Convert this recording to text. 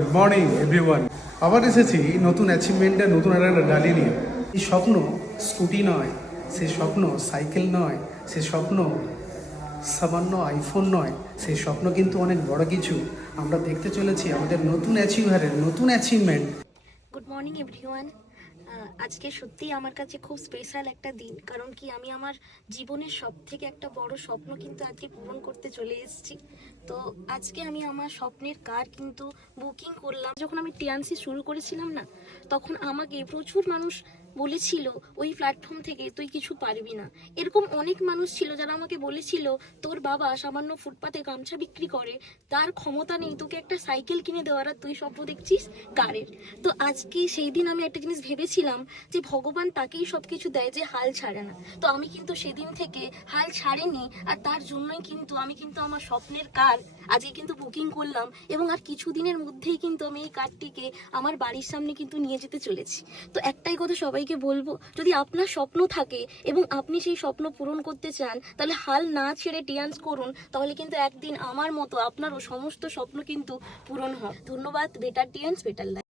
Good morning everyone. আবার এসেছি নতুন অ্যাচিভমেন্টের নতুন একটা ডালি নিয়ে। এই স্বপ্ন স্কুটি নয়, সে স্বপ্ন সাইকেল নয়, সে স্বপ্ন সামান্য আইফোন নয়, সেই স্বপ্ন কিন্তু অনেক বড় কিছু। আমরা দেখতে চলেছি আমাদের নতুন অ্যাচিভারের নতুন অ্যাচিভমেন্ট। Good morning everyone. আজকে সত্যিই আমার কাছে খুব স্পেশাল একটা দিন, কারণ কি আমি আমার জীবনের সব থেকে একটা বড় স্বপ্ন কিন্তু আজকে পূরণ করতে চলে এসেছি। তো আজকে আমি আমার স্বপ্নের কার কিন্তু বুকিং করলাম। যখন আমি টিএনসি শুরু করেছিলাম না, তখন আমাকে প্রচুর মানুষ বলেছিল ওই প্ল্যাটফর্ম থেকে তুই কিছু পারবি না। এরকম অনেক মানুষ ছিল যারা আমাকে বলেছিল তোর বাবা সামান্য ফুটপাতে গামছা বিক্রি করে, তার ক্ষমতা নেই তোকে একটা সাইকেল কিনে দেওয়ার, আর তুই স্বপ্ন দেখছিস কারের। তো আজকে সেই দিন আমি একটা জিনিস ভেবেছিলাম যে ভগবান তাকেই সবকিছু দেয় যে হাল ছাড়ে না। তো আমি কিন্তু সেদিন থেকে হাল ছাড়িনি, আর তার জন্যই কিন্তু আমি কিন্তু আমার স্বপ্নের কার আজকে কিন্তু বুকিং করলাম, এবং আর কিছুদিনের মধ্যেই কিন্তু আমি এই কারটিকে আমার বাড়ির সামনে কিন্তু নিয়ে যেতে চলেছি। তো একটাই কথা সবাইকে বলবো, যদি আপনার স্বপ্ন থাকে এবং আপনি সেই স্বপ্ন পূরণ করতে চান, তাহলে হাল না ছেড়ে টিয়ান্স করুন, তাহলে কিন্তু একদিন আমার মতো আপনারও সমস্ত স্বপ্ন কিন্তু পূরণ হয়। ধন্যবাদ। বেটার টিয়ান্স বেটার লাইফ।